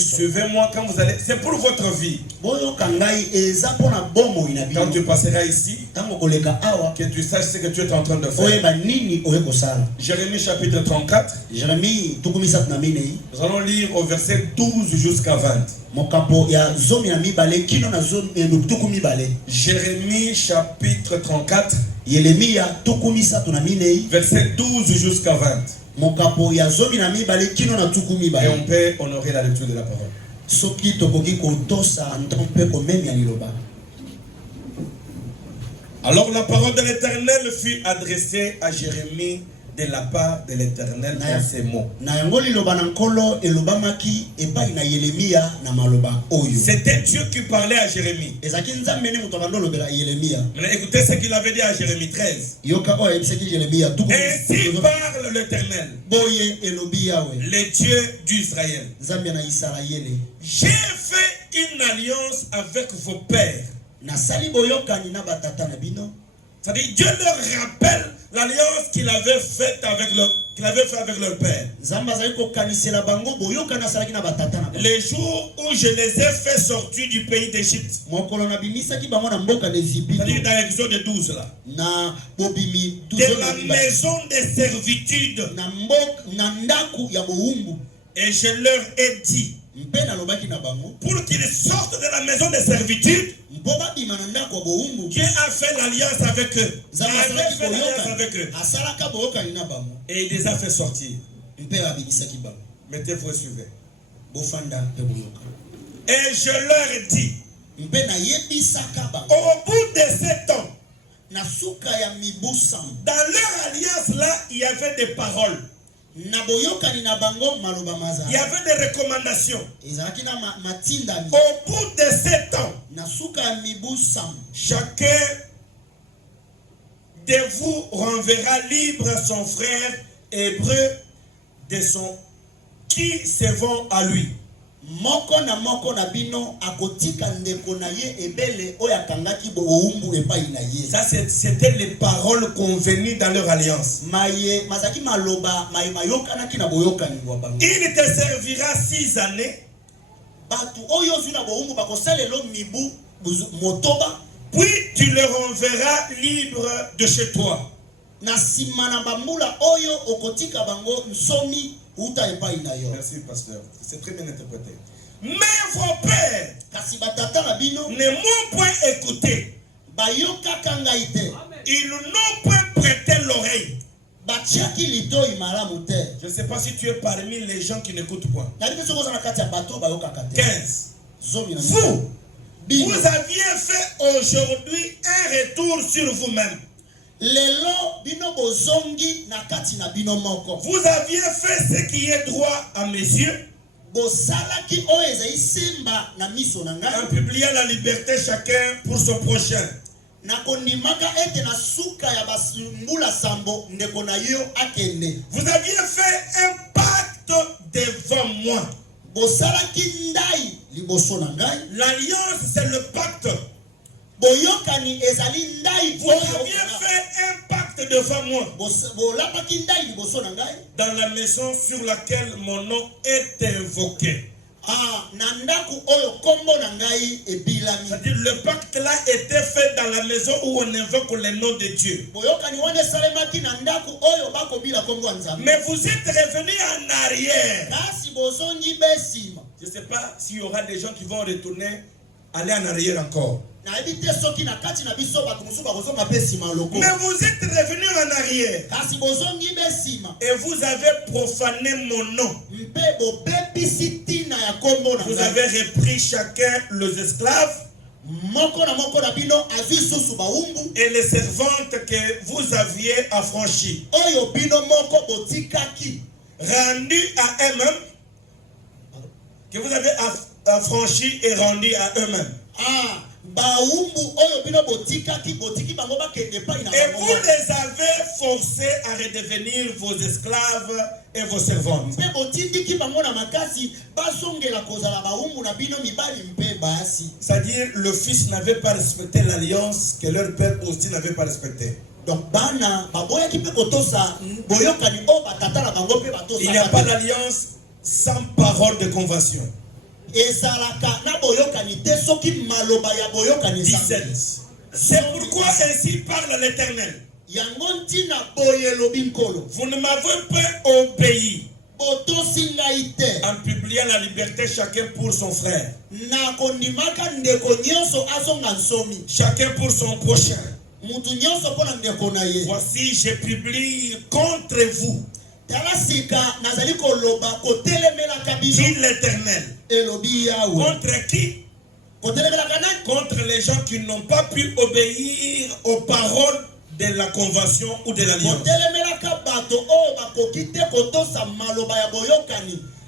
Suivez-moi quand vous allez. C'est pour votre vie. Quand tu passeras ici, que tu saches ce que tu es en train de faire. Jérémie chapitre 34. Nous allons lire au verset 12 jusqu'à 20. Jérémie chapitre 34. Verset 12 jusqu'à 20. Et on peut honorer la lecture de la parole. Alors la parole de l'Éternel fut adressée à Jérémie de la part de l'Éternel dans ces mots. C'était Dieu qui parlait à Jérémie. Maintenant, écoutez ce qu'il avait dit à Jérémie 13. Ainsi parle l'Éternel, le Dieu d'Israël. J'ai fait une alliance avec vos pères. C'est-à-dire, Dieu leur rappelle l'alliance qu'il avait faite avec leur père. Les jours où je les ai fait sortir du pays d'Égypte. C'est-à-dire dans l'Exode 12 là. De la maison des servitudes. Et je leur ai dit, pour qu'ils sortent de la maison des servitudes, Dieu a fait l'alliance avec eux. Et il les a fait sortir. Mettez-vous et suivez. Et je leur ai dit, au bout de 7 ans, dans leur alliance là, il y avait des paroles. Il y avait des recommandations. Au bout de 7 ans, chacun de vous renverra libre son frère hébreu de son qui se vend à lui. Ça c'était les paroles convenues dans leur alliance. Il te servira 6 années. Puis tu le renverras libre de chez toi. Merci pasteur, c'est très bien interprété. Mais vos pères ne m'ont point écouté. Ils n'ont point prêté l'oreille. Je ne sais pas si tu es parmi les gens qui n'écoutent point. 15. Vous aviez fait aujourd'hui un retour sur vous-même. Vous aviez fait ce qui est droit à mes yeux, en publiant la liberté chacun pour son prochain. Vous aviez fait un pacte devant moi. L'alliance, c'est le pacte. Vous aviez fait un pacte devant moi dans la maison sur laquelle mon nom est invoqué. C'est-à-dire le pacte là était fait dans la maison où on invoque le nom de Dieu. Mais vous êtes revenu en arrière. Je ne sais pas s'il y aura des gens qui vont retourner, aller en arrière encore. Mais vous êtes revenu en arrière. Et vous avez profané mon nom. Vous avez repris chacun les esclaves et les servantes que vous aviez affranchies, rendues à eux-mêmes, que vous avez affranchis et rendus à eux-mêmes. Et vous les avez forcés à redevenir vos esclaves et vos servantes. C'est-à-dire le fils n'avait pas respecté l'alliance que leur père aussi n'avait pas respectée. Donc, il n'y a pas d'alliance sans parole de convention. 17. C'est pourquoi ainsi parle l'Éternel. Vous ne m'avez pas obéi en publiant la liberté chacun pour son frère, chacun pour son prochain. Voici, je publie contre vous, dit l'Éternel. Contre qui? Contre les gens qui n'ont pas pu obéir aux paroles de la convention ou de l'alliance.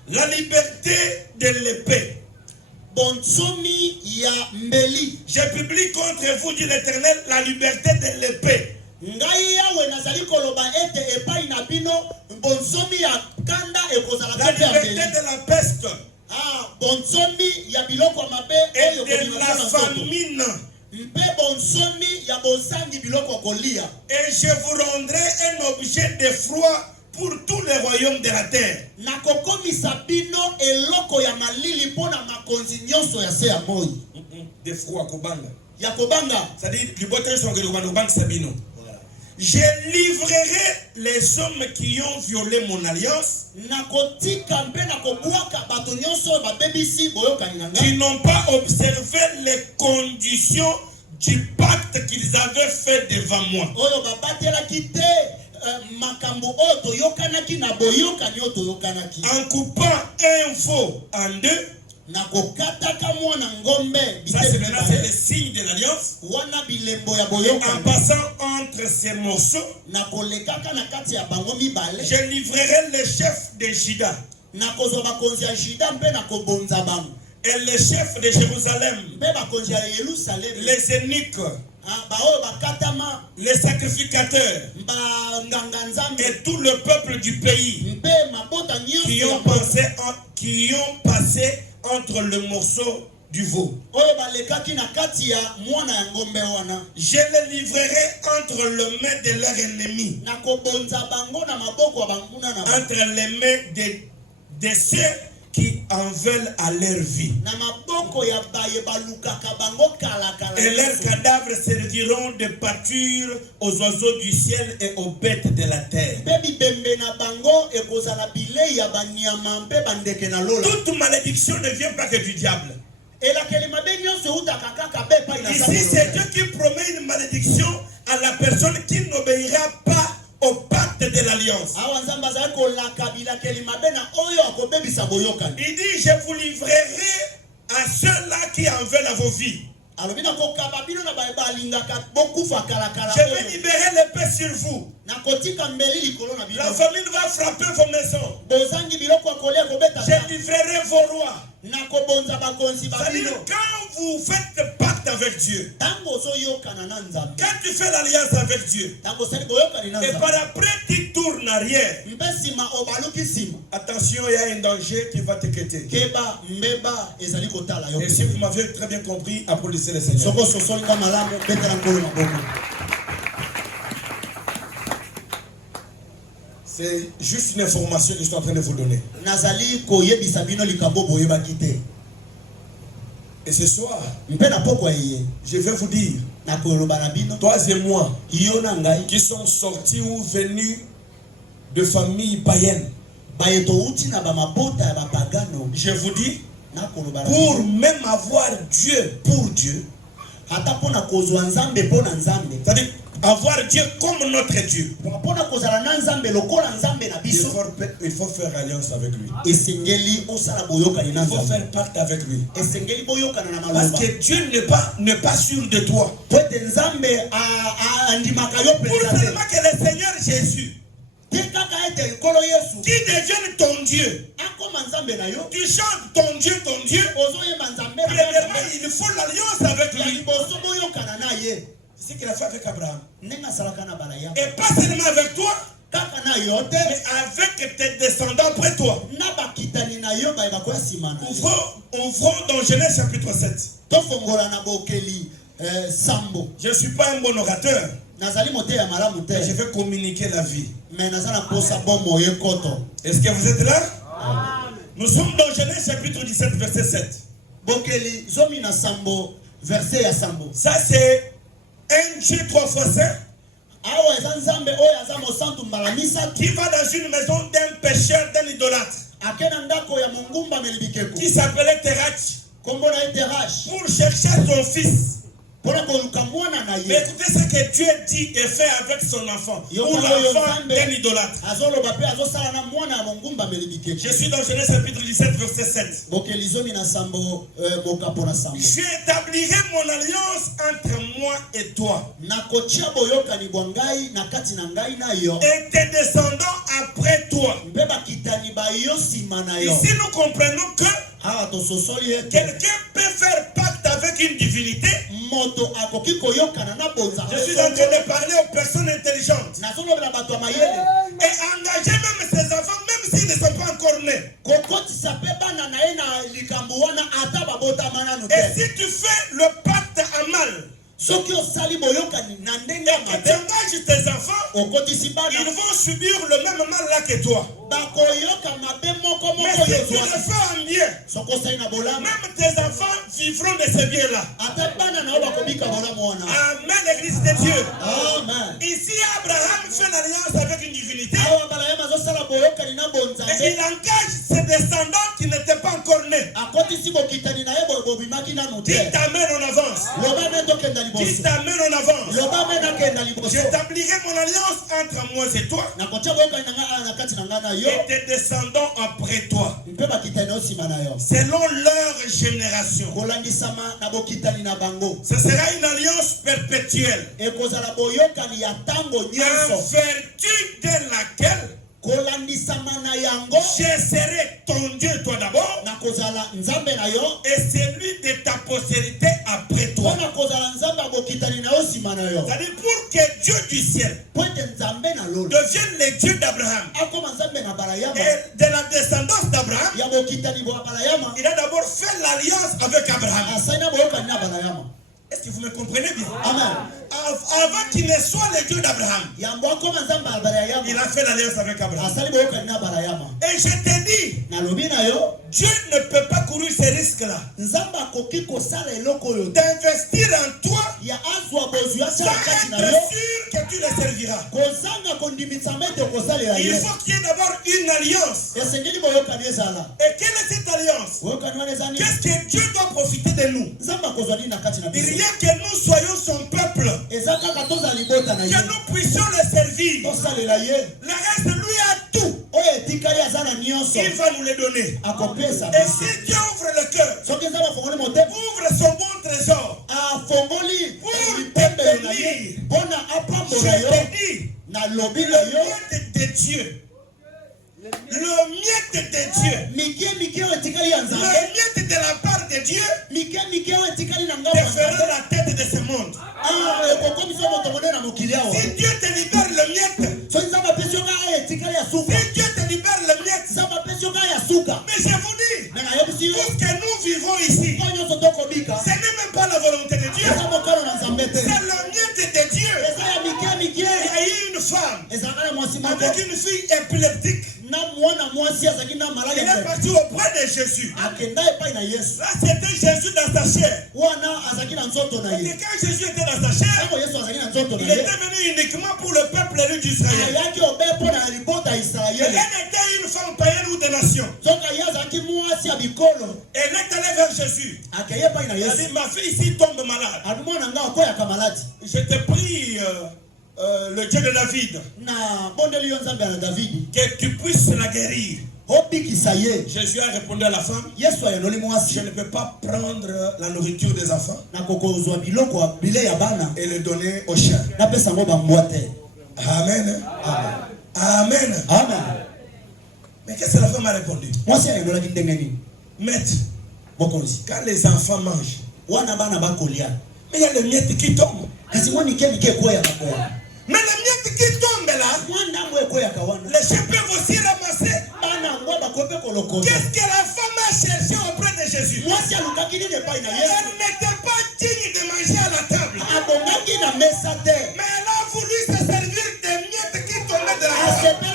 La liberté de l'épée. Je publie contre vous, dit l'Éternel, la liberté de l'épée. La liberté de la peste. Et de la famine. Et je vous rendrai un objet de froid pour tous les royaumes de la terre. De froid kobanga. C'est-à-dire je livrerai les hommes qui ont violé mon alliance, qui n'ont pas observé les conditions du pacte qu'ils avaient fait devant moi. En coupant un veau en deux, ça c'est le signe de l'alliance. En passant entre ces morceaux, je livrerai les chefs de Juda et les chefs de Jérusalem, les eunuques, les sacrificateurs et tout le peuple du pays qui ont passé entre le morceau du veau. Je les livrerai entre les mains de leurs ennemis, entre les mains de ceux qui en veulent à leur vie. Et leurs cadavres serviront de pâture aux oiseaux du ciel et aux bêtes de la terre. Toute malédiction ne vient pas que du diable. Ici, c'est Dieu qui promet une malédiction à la personne qui n'obéira pas au pacte de l'alliance. Il dit, je vous livrerai à ceux-là qui en veulent à vos vies. Je vais libérer l'épée sur vous. La famine va frapper vos maisons. Je livrerai vos rois. C'est-à-dire, quand vous faites pacte avec Dieu, quand tu fais l'alliance avec Dieu, et par après tu tournes arrière, attention, il y a un danger qui va te quitter. Et si vous m'avez très bien compris, applaudissez le Seigneur. C'est juste une information que je suis en train de vous donner. Et ce soir, je vais vous dire, toi et moi, qui sont sortis ou venus de familles païennes, je vous dis, pour même avoir Dieu pour Dieu, c'est-à-dire avoir Dieu comme notre Dieu, il faut faire alliance avec lui. Il faut faire pacte avec lui. Parce que Dieu n'est pas sûr de toi. Pour seulement que le Seigneur Jésus, qui devienne ton Dieu, tu chantes ton Dieu, premièrement il faut l'alliance avec lui. C'est ce qu'il a fait avec Abraham. Et pas seulement avec toi, mais avec tes descendants après toi. Ouvrons dans Genèse chapitre 7. Je ne suis pas un bon orateur, mais je vais communiquer la vie. Est-ce que vous êtes là? Nous sommes dans Genèse chapitre 17 verset 7. Bokeli zomi na sambo verset ya sambo. Ça c'est un Dieu 3 fois saint qui va dans une maison d'un pécheur, d'un idolâtre qui s'appelait Terach pour chercher son fils. Mais écoutez ce que Dieu dit et fait avec son enfant, ou l'enfant d'un idolâtre. Je suis dans Genèse chapitre 17 verset 7. Je établirai mon alliance entre moi et toi et tes descendants après toi. Ici nous comprenons que quelqu'un peut faire pacte avec une divinité. Je suis en train de parler aux personnes intelligentes et engager même ses enfants, même s'ils ne sont pas encore nés. Et si tu fais le pacte à mal, et que tu engages tes enfants, ils vont subir le même mal là que toi. Mais si tu le fais en bien, même tes enfants vivront de ce bien-là. Amen, l'église de Dieu. Amen. Ici, Abraham fait l'alliance avec une divinité. Et il engage ses descendants qui n'étaient pas encore nés. Qui t'amène en avance. Qui t'amène en avance. J'établirai mon alliance entre moi et toi et tes descendants après toi, selon leur génération. Ce sera une alliance perpétuelle, en vertu de laquelle je serai ton Dieu toi d'abord et celui de ta postérité après toi. C'est-à-dire pour que Dieu du ciel devienne le Dieu d'Abraham et de la descendance d'Abraham, il a d'abord fait l'alliance avec Abraham. Est-ce que vous me comprenez bien? Amen. Avant qu'il ne soit le Dieu d'Abraham, il a fait l'alliance avec Abraham. Et je te dis, Dieu ne peut pas courir ces risques-là d'investir en toi sans être sûr que tu le serviras. Il faut qu'il y ait d'abord une alliance. Et quelle est cette alliance? Qu'est-ce que Dieu doit profiter de nous? Rien que nous soyons son peuple, que nous puissions le servir. Le reste, lui a tout. Il va nous le donner. Et si Dieu ouvre le cœur, ouvre son bon trésor pour te bénir, je te dis, le miette de Dieu, le miette de Dieu, le miette de la part de Dieu te fera la tête de ce monde. Si Dieu te libère le miette, si Dieu te libère le miette, mais je vous dis, tout ce que nous vivons ici, ce n'est même pas la volonté de Dieu, c'est le miette de Dieu. Il y a eu une femme avec une fille épileptique. Il est parti auprès de Jésus. Là, c'était Jésus dans sa chair. Et quand Jésus était dans sa chair, il était venu uniquement pour le peuple élu d'Israël. Elle était une femme païenne ou de nation. Elle est allée vers Jésus. Elle a dit, ma fille ici tombe malade. Je te prie, le Dieu de David, que tu puisses la guérir. Jésus a répondu à la femme, je ne peux pas prendre la nourriture des enfants et le donner aux chiens. Amen. Amen. Amen. Mais qu'est-ce que la femme a répondu? Maître, quand les enfants mangent, mais il y a les miettes qui tombent. Mais les miettes qui tombent là, les chiens peuvent aussi ramasser. Qu'est-ce que la femme a cherché auprès de Jésus? Elle n'était pas digne de manger à la table. Mais elle a voulu se servir des miettes qui tombaient de la table.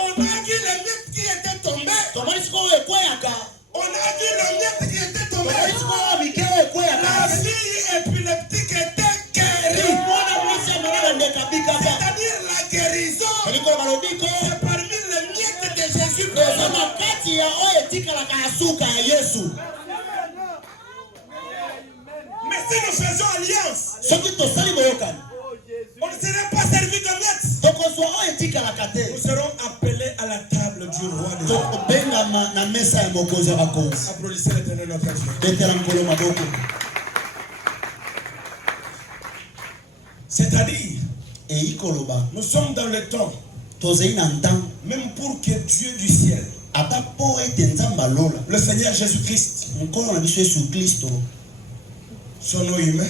On a vu les miettes qui On a vu le miette qui était tombé. La fille épileptique était guérie. C'est-à-dire la guérison. C'est parmi les miettes de Jésus. Mais si nous faisons alliance, on ne serait pas servi de miettes. Nous serons appelés à la table du roi de Dieu. Applaudissez l'Éternel notre Dieu. C'est-à-dire, nous sommes dans le temps, même pour que Dieu du ciel, le Seigneur Jésus-Christ, son nom humain,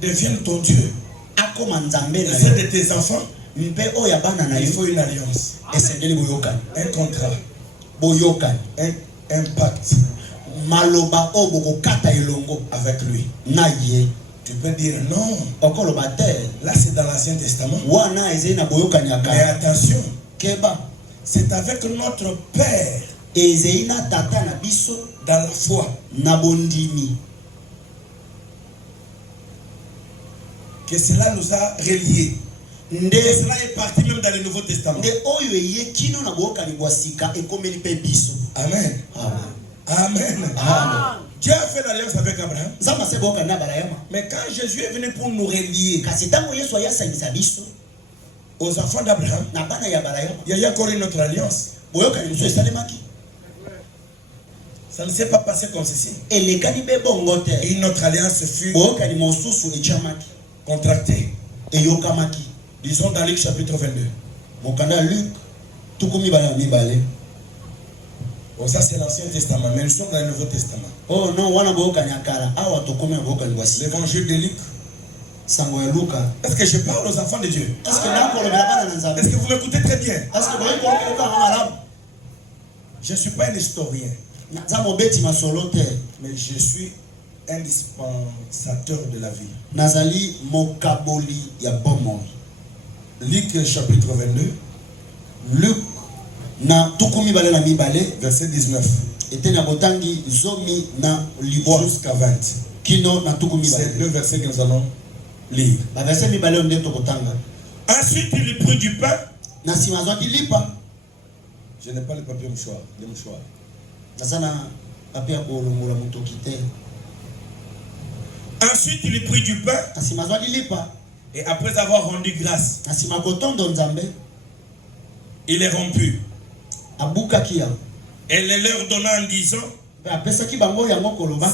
devienne ton Dieu. Et c'est de tes enfants. Il faut une alliance, un contrat, un pacte avec lui. Tu peux dire non. Là c'est dans l'Ancien Testament. Mais attention, c'est avec notre Père dans la foi que cela nous a reliés. Et cela est parti même dans le Nouveau Testament. Amen. Amen. Amen. Dieu a fait l'alliance avec Abraham. Mais quand Jésus est venu pour nous relier aux enfants d'Abraham, il y a encore une autre alliance. Ça ne s'est pas passé comme ceci. Une autre alliance fut contractée. Disons dans Luc chapitre 22. Oh, ça c'est l'Ancien Testament, mais nous sommes dans le Nouveau Testament. Oh non, l'évangile de Luc. Est-ce que je parle aux enfants de Dieu? Est-ce que vous m'écoutez très bien? Je ne suis pas un historien, mais je suis un dispensateur de la vie. Luc chapitre 22. Luc verset 19 jusqu'à 20. C'est le verset que nous allons lire. Ensuite il prit du pain. Je n'ai pas le papier mouchoir. Le mouchoir. Ensuite il prit du pain. Et après avoir rendu grâce, il est rompu. Et le leur donna en disant,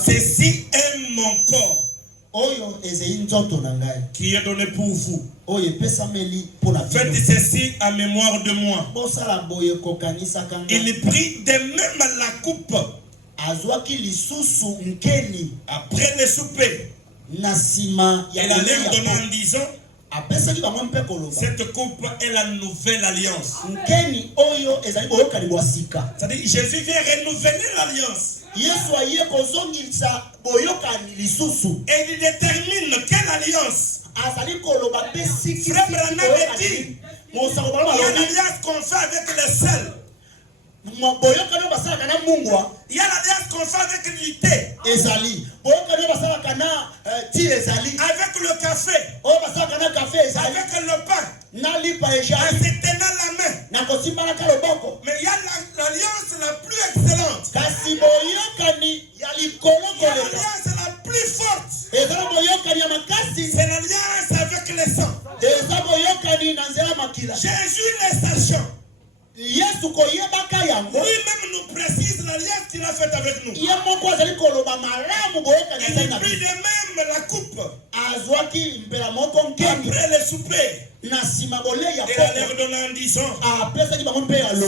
ceci est mon corps qui est donné pour vous. Faites ceci en mémoire de moi. Il prit de même la coupe après le souper. Et la leur donna en disant, cette coupe est la nouvelle alliance. C'est-à-dire Jésus vient renouveler l'alliance. Et il détermine quelle alliance. Frère Branham dit, il y a l'alliance qu'on fait avec le sel. Il y a l'alliance qu'on fait avec l'unité. Avec le café. Avec le pain. En se tenant la main. Mais il y a l'alliance la plus excellente. Il y a l'alliance la plus forte. C'est l'alliance avec le sang. Jésus les sachant. Lui-même nous précise l'alliance qu'il a faite avec nous. Il prit de même la coupe après le souper. Et la leur donna en disant,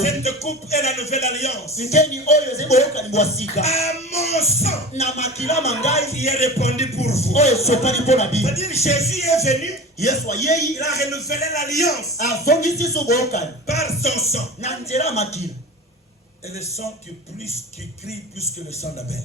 cette coupe est la nouvelle alliance à mon sang qui est répandu pour vous. C'est-à-dire Jésus est venu, il a renouvelé l'alliance par son sang. Et le sang qui crie plus que le sang d'Abel.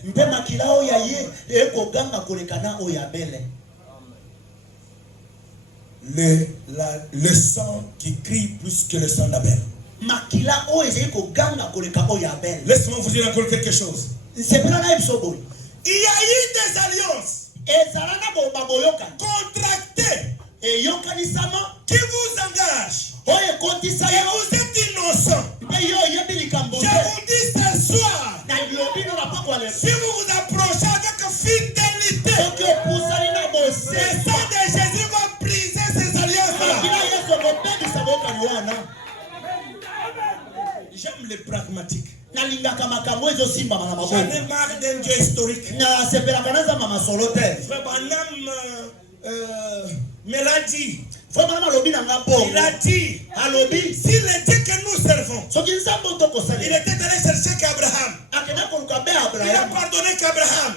Le sang qui crie plus que le sang d'Abel. makila o ezali ko ganga koleka o ya Abel. Laisse-moi vous dire encore quelque chose. C'est pas là ibsobo. Il y a eu des alliances contractées et yokanisama qui vous engagent. Oye kotisa Et vous êtes innocent. Je vous dis ce soir, si vous vous approchez avec fidélité, le sang de Jésus va briser ces alliances-là. J'aime les pragmatiques. J'en ai marre d'un Dieu historique. Frère Branham me l'a dit. Il a dit, si le Dieu que nous servons, il était allé chercher qu'Abraham. Il a pardonné qu'Abraham.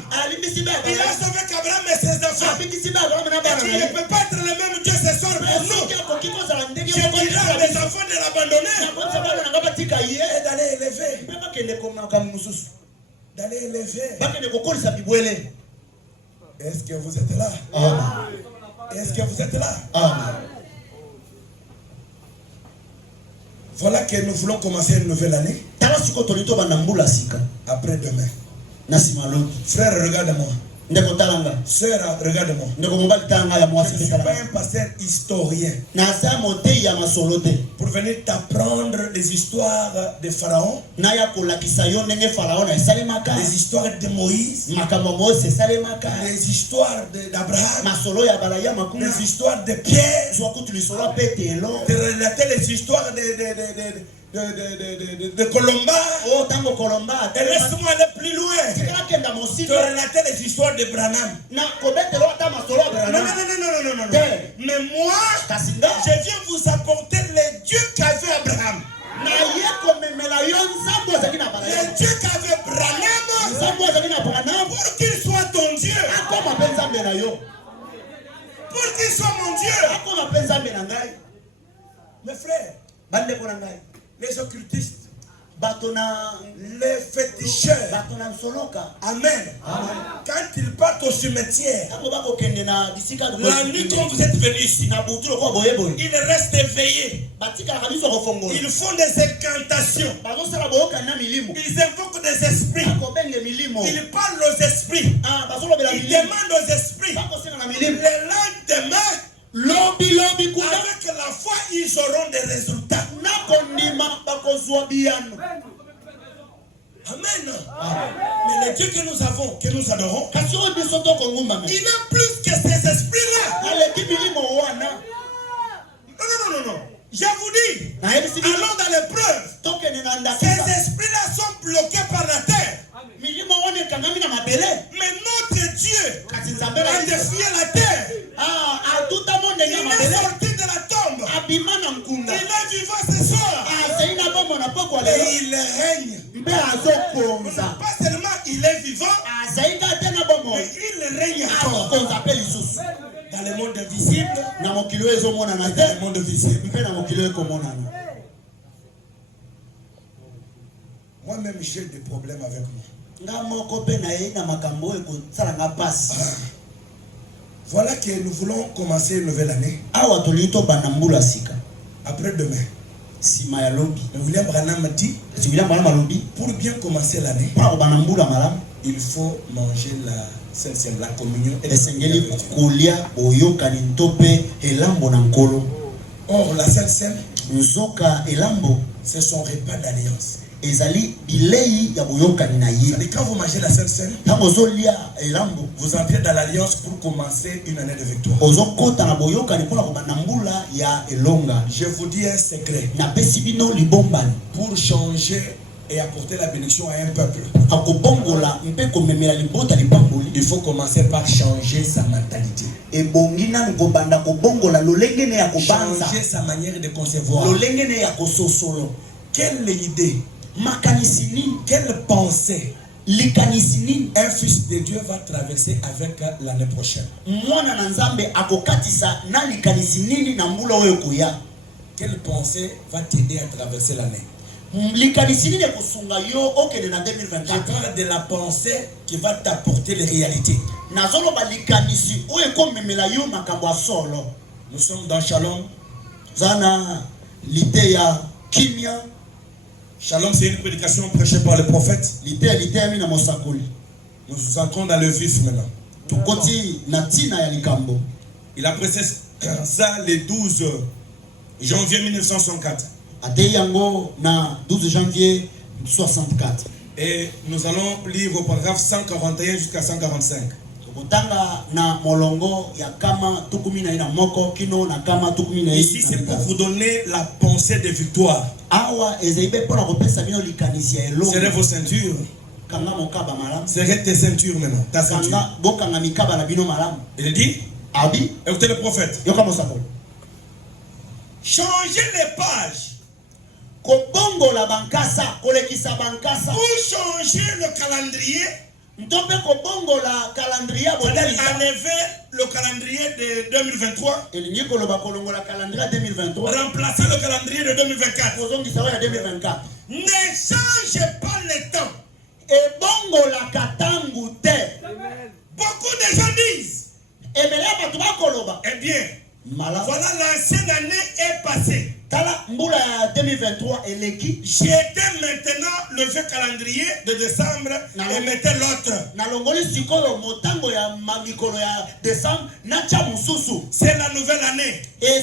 Il a sauvé qu'Abraham et ses enfants. Et qu'il ne peut pas être le même Dieu ce soir pour nous. Je dirais à mes enfants de l'abandonner et d'aller élever. D'aller élever. Est-ce que vous êtes là? Est-ce que vous êtes là? Voilà que nous voulons commencer une nouvelle année. Après demain. Frère, regarde-moi. Sœur, regarde-moi. Je ne suis pas un pasteur historien pour venir t'apprendre des histoires de Pharaon, des histoires de Moïse, des histoires d'Abraham, des histoires de Pierre, de relater les histoires de Colomba. Et laisse-moi aller plus loin. De relater les histoires de Branham. Non. Mais moi, je viens vous apporter les dieux qu'avait Abraham. Les dieux qu'avait Branham. Pour qu'il soit ton Dieu. Pour qu'il soit mon Dieu. Mes frères, les occultistes, les féticheurs, amen. Quand ils partent au cimetière, la nuit quand vous êtes venus ici, ils restent éveillés. Ils font des incantations. Ils invoquent des esprits. Ils parlent aux esprits. Ils demandent aux esprits. Le lendemain, avec la foi, ils auront des résultats. Amen. Mais le Dieu que nous avons, que nous adorons, il a plus que ces esprits-là. Non. Je vous dis, allons dans l'épreuve. Ces esprits-là sont bloqués par la terre. Mais notre Dieu a défié la terre. Il est sorti de la tombe. Il est vivant ce soir. Et il règne. Pas seulement il est vivant, mais il règne encore. Dans le monde visible, dans le monde visible. Moi-même, j'ai des problèmes avec moi. Voilà que nous voulons commencer une nouvelle année. Après demain. William Branham dit, pour bien commencer l'année, il faut manger la communion et or la Sainte Seine, c'est son repas d'alliance. Quand vous mangez la Sainte Seine, vous entrez dans l'alliance pour commencer une année de victoire. Je vous dis un secret. Pour changer et apporter la bénédiction à un peuple, il faut commencer par changer sa mentalité. Changer sa manière de concevoir. Quelle idée, quelle pensée un fils de Dieu va traverser avec l'année prochaine? Quelle pensée va t'aider à traverser l'année? Je parle de la pensée qui va t'apporter les réalités. Nous sommes dans Shalom. kimia. Shalom, c'est une prédication prêchée par le prophète. Nous entrons dans le vif maintenant. Il a prêché ça le 12 janvier 1964. Na 12 janvier 64. Et nous allons lire au paragraphe 141 jusqu'à 145. Ici, c'est pour vous donner la pensée de victoire. Serrez vos ceintures. Serrez tes ceintures maintenant. Ta ceinture. Il dit, écoutez le prophète. Changez les pages. Pour changer le calendrier. Enlever le calendrier de 2023. Remplacer le calendrier de 2024. Ne changez pas le temps. Beaucoup de gens disent, eh bien, voilà, l'ancienne année est passée. J'étais maintenant le vieux calendrier de décembre et mettez l'autre. C'est la nouvelle année. C'est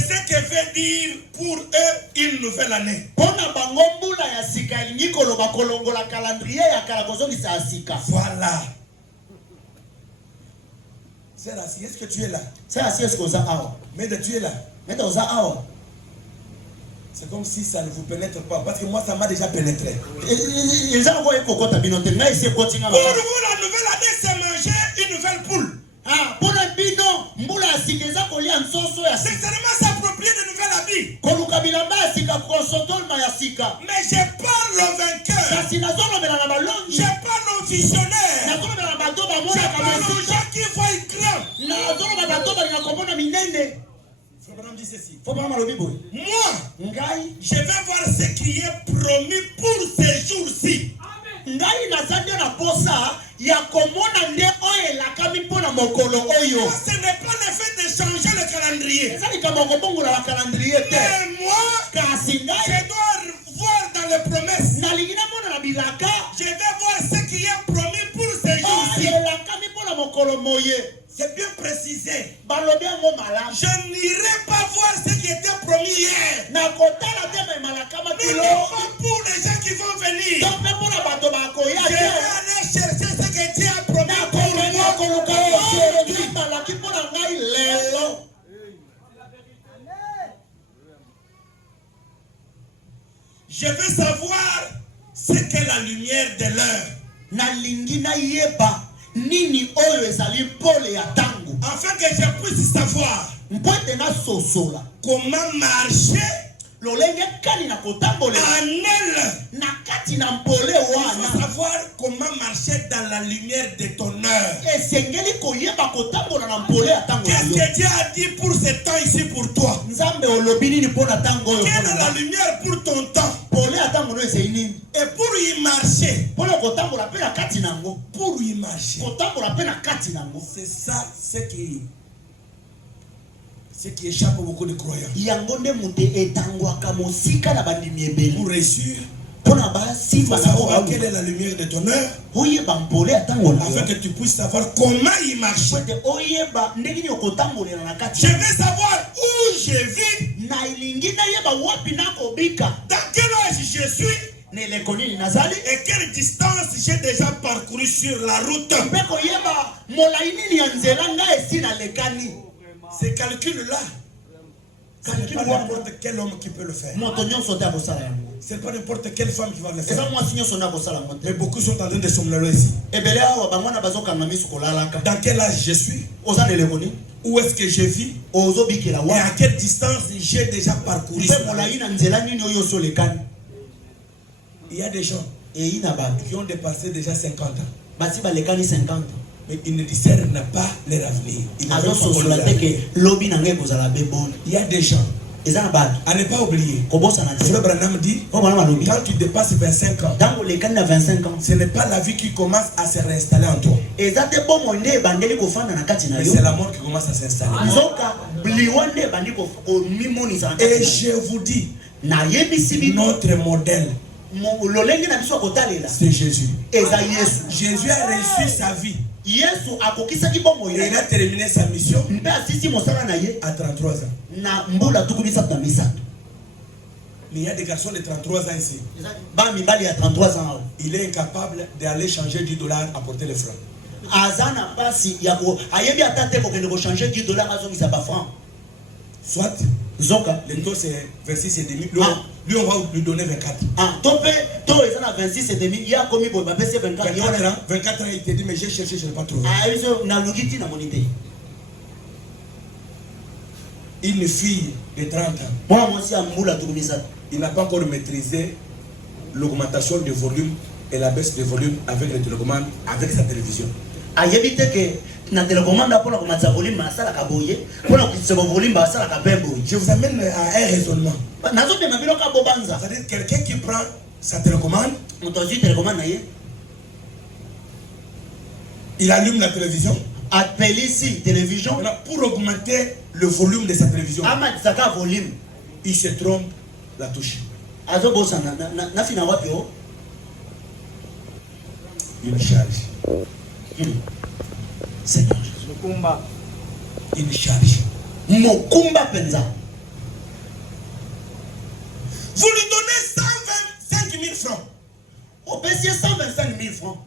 ce que veut dire pour eux une nouvelle année. Voilà. C'est assis, est-ce que tu es là? Mais tu es là. C'est comme si ça ne vous pénètre pas. Parce que moi, ça m'a déjà pénétré. Pour vous, la nouvelle année, c'est manger une nouvelle poule. C'est seulement s'approprier de nouvelles habits. Mais je parle au vainqueur. Je parle aux visionnaires. Je parle aux gens qui voient grand. Abraham dit ceci. Moi, je vais voir ce qui est promis pour ces jours-ci. Ce n'est pas le fait de changer le calendrier. Mais moi, je dois voir dans les promesses. Je vais voir ce qui est promis pour ces jours-ci. C'est bien précisé. Je n'irai pas voir ce qui était promis hier. Mais pas pour les gens qui vont venir. Je vais aller chercher ce que Dieu a promis pour moi. Je veux savoir ce qu'est la lumière de l'heure. Afin que je puisse savoir comment marcher en elle. Il faut savoir comment marcher dans la lumière de ton heure. Qu'est-ce que Dieu a dit pour ce temps ici pour toi? Quelle est la lumière pour ton temps? Et pour y marcher, c'est ça ce qui échappe à beaucoup de croyants. Pour réussir, il faut savoir quelle est la lumière de ton heure, afin que tu puisses savoir comment y marcher. Je veux savoir où je vis, dans quel âge je suis, et quelle distance j'ai déjà parcouru sur la route. Ces calculs-là, ce n'est pas n'importe quel homme qui peut le faire. Ce n'est pas n'importe quelle femme qui va le faire. Mais beaucoup sont en train de somnoler ici. Dans quel âge je suis? Où est-ce que je vis? Et à quelle distance j'ai déjà parcouru? Il y a des gens qui ont dépassé déjà 50 ans. Mais ils ne discernent pas leur avenir. Il y a des gens à ne pas oublier. Frère Branham dit, quand tu dépasses 25 ans, ce n'est pas la vie qui commence à se réinstaller en toi. Mais c'est la mort qui commence à s'installer. Et je vous dis, Notre modèle, c'est Jésus. Jésus a reçu sa vie. Et il a terminé sa mission à 33 ans. Il y a des garçons de 33 ans ici. Il est incapable d'aller changer $10, apporter les francs. Soit, le taux c'est 26 et demi. Lui, on va lui donner 24. 24 ans, il te dit, mais j'ai cherché, je n'ai pas trouvé. Une fille de 30 ans, il n'a pas encore maîtrisé l'augmentation de volume et la baisse de volume avec le télécommande, avec sa télévision. Je vous amène à un raisonnement. C'est-à-dire quelqu'un qui prend sa télécommande, il allume la télévision. Pour augmenter le volume de sa télévision, il se trompe la touche. Il charge. Seigneur Jésus. Il charge. Mokumba penza. Vous lui donnez 125 000 francs. Au PC 125 000 francs.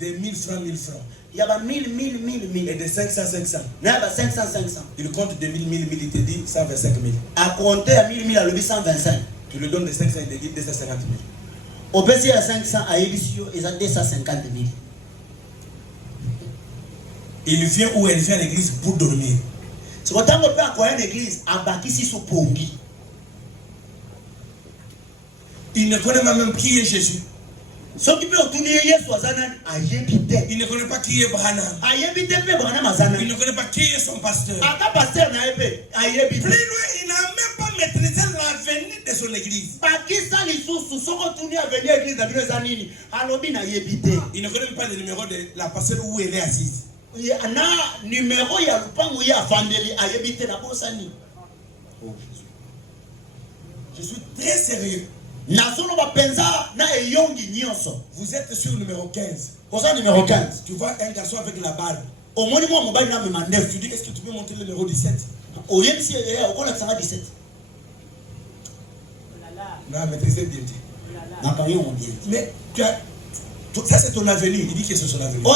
De 1000 francs, 1000 francs. Il y a 1000. Et de 500, 500. Il y a 500. Il compte de 1000, il te dit 125 000. À compter à 1000, à le 125. Tu lui donnes de 500, il te dit 250 000. Au PC à 500, à Elisio, ils ont 250 000. Il vient où elle vient à l'église pour dormir. C'est quand on peut accoyer l'église, à Bakissi sous Pongi. Il ne connaît même qui est Jésus. Ce qui peut tourner Yesu Azanan, Ayebite. Il ne connaît pas qui est Branham. Ayebite pe Branham Azanan. Il ne connaît pas qui est son pasteur. Ata pasteur na ebe, Ayebite. Plus loin, il n'a même pas maîtrisé l'avenir de son église. Bakisa lisusu, soko tourner avenir église na bino zanini, alobi na Ayebite. Il ne connaît même pas le numéro de la pasteur où elle est assise. Na numéro ya lupango ya family Ayebite na bosani. Je suis très sérieux. Vous êtes sur le numéro 15. Numéro 15. Tu vois un garçon avec la barbe. Tu dis, est-ce que tu peux montrer le numéro 17? Au 17. Non, maîtrisez bien. Mais tu as, ça c'est ton avenir. Il dit que c'est son avenir.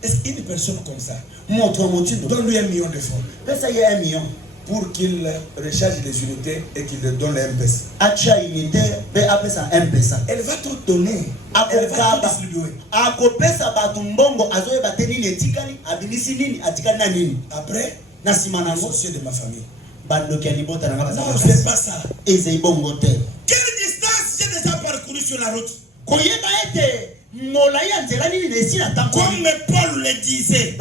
Est-ce qu'une personne comme ça, donne-lui 1 million de francs. $1 million. Pour qu'il recharge les unités et qu'il leur donne les MPS. Elle va tout donner. Elle va tout distribuer. Après, associé de ma famille. Non, c'est pas ça. Quelle distance j'ai déjà parcouru sur la route? Comme Paul le disait,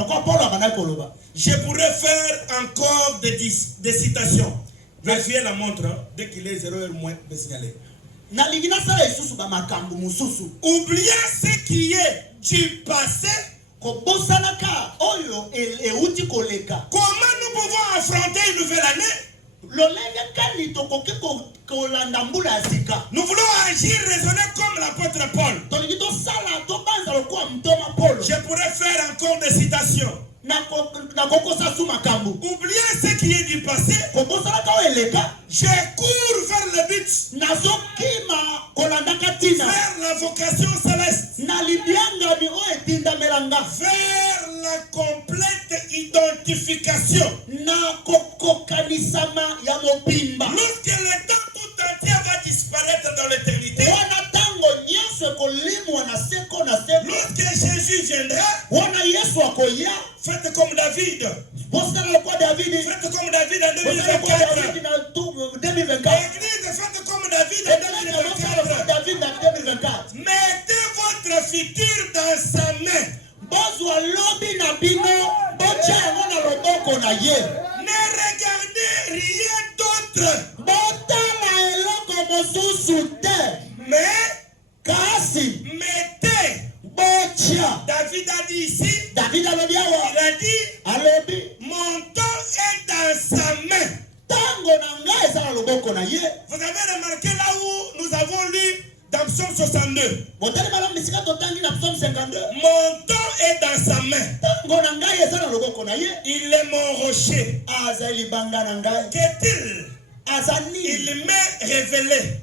je pourrais faire encore des citations. Vérifiez la montre, dès qu'il est 0 heure moins de signaler. Oubliez ce qui est du passé. Comment nous pouvons affronter une nouvelle année? Nous voulons agir, raisonner comme l'apôtre Paul. Je pourrais faire encore des citations. Oubliez ce qui est du passé. Je cours vers le but. Vers la vocation céleste. Vers la complète identification. Lorsque le temps tout entier va disparaître dans l'éternité. Lorsque Jésus viendra, faites comme David. Faites comme David en 2024. L'église, faites comme David en 2024. Mettez votre futur dans sa main. Ne regardez rien d'autre. Mais mettez. David a dit ici. Il a dit, mon temps est dans sa main. Vous avez remarqué là où nous avons lu dans Psaume 62. Mon temps est dans sa main. Il est mon rocher. Qu'est-il? Il m'est révélé.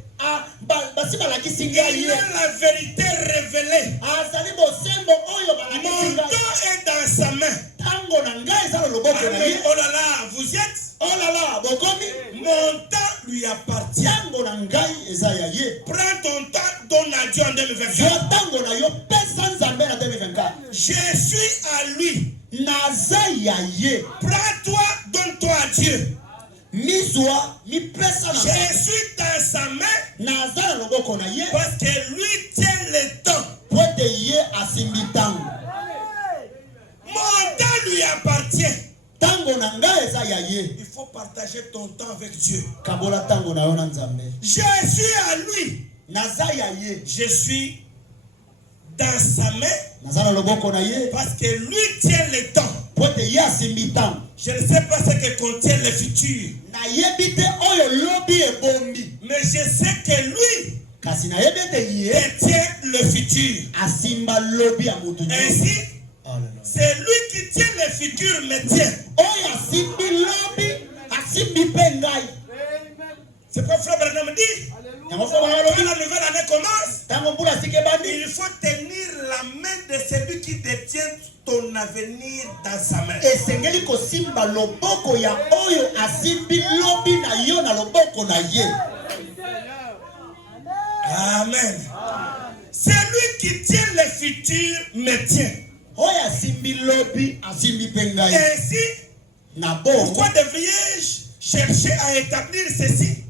Il est la vérité révélée. Mon temps est dans sa main. Amen. Oh là là, vous êtes. Oh là là, mon temps lui appartient. Prends ton temps, donne à Dieu en 2024. Je suis à lui. Prends-toi, donne-toi à Dieu. Je suis dans sa main parce que lui tient le temps. Mon temps lui appartient. Il faut partager ton temps avec Dieu. Je suis à lui. Je suis dans sa main parce que lui tient le temps. Je ne sais pas ce que contient le futur, mais je sais que lui détient le futur. Ainsi, c'est lui qui tient le futur, mais tient. C'est quoi Frère Branham dit? Quand la nouvelle année commence, il faut tenir la main de celui qui détient ton avenir dans sa main. Amen. C'est lui qui tient le futur, mais tient. Ainsi, pourquoi devriez-je chercher à établir ceci?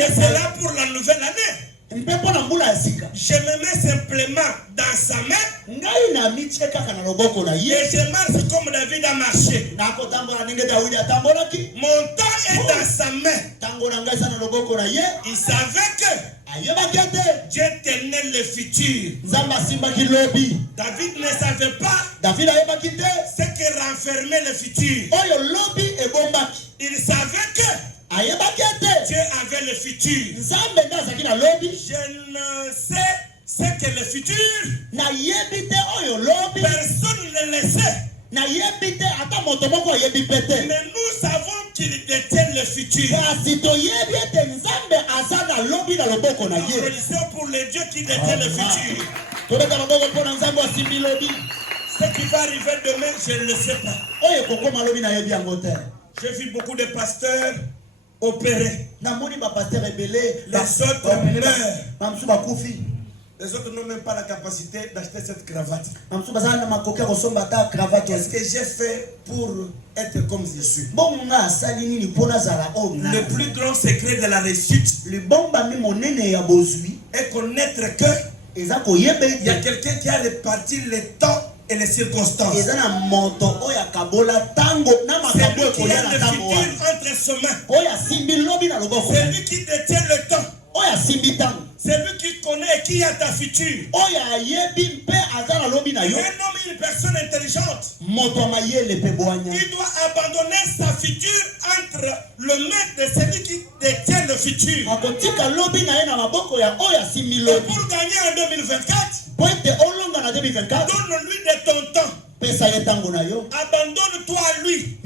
Et c'est là pour la nouvelle année. Je me mets simplement dans sa main et je marche comme David a marché. Mon temps est dans sa main. Il savait que Dieu tenait le futur. David ne savait pas ce qui renfermait le futur. Il savait que Dieu avait le futur. Je ne sais ce que le futur. Personne ne le sait. Mais nous savons qu'il détient le futur. Applaudissons pour les dieux qui détiennent le futur. Ce qui va arriver demain, je ne le sais pas. J'ai vu beaucoup de pasteurs opérés. Les autres meurent. Les autres n'ont même pas la capacité d'acheter cette cravate. Qu'est-ce que j'ai fait pour être comme je suis? Le plus grand secret de la réussite est connaître que il y a quelqu'un qui a réparti le temps et les circonstances. C'est lui qui a le futur entre ses mains. C'est lui qui détient le temps. C'est lui qui connaît et qui a ta futur. Un homme, une personne intelligente, il doit abandonner sa future entre le maître de celui qui détient le futur. Et pour gagner en 2024, donne-lui de ton temps. Abandonne-toi à lui.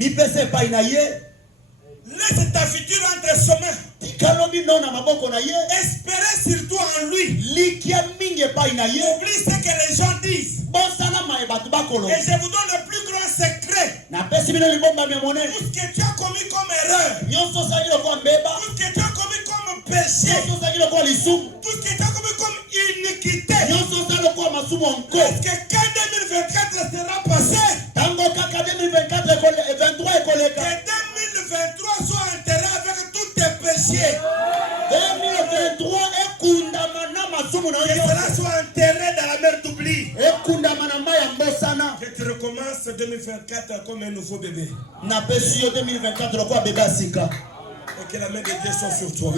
Laisse ta future entre ses mains. Espérez sur toi en lui. Oublie ce que les gens disent. Et je vous donne le plus grand secret. Tout ce que tu as commis comme erreur, tout ce que tu as commis comme péché, tout ce que tu as commis comme iniquité, est-ce que quand 2024 sera passé, que 2023 soit enterré avec tous tes péchés, que cela soit enterré dans la mer d'oubli, que tu recommences 2024 comme un nouveau bébé, et que la main de Dieu soit sur toi.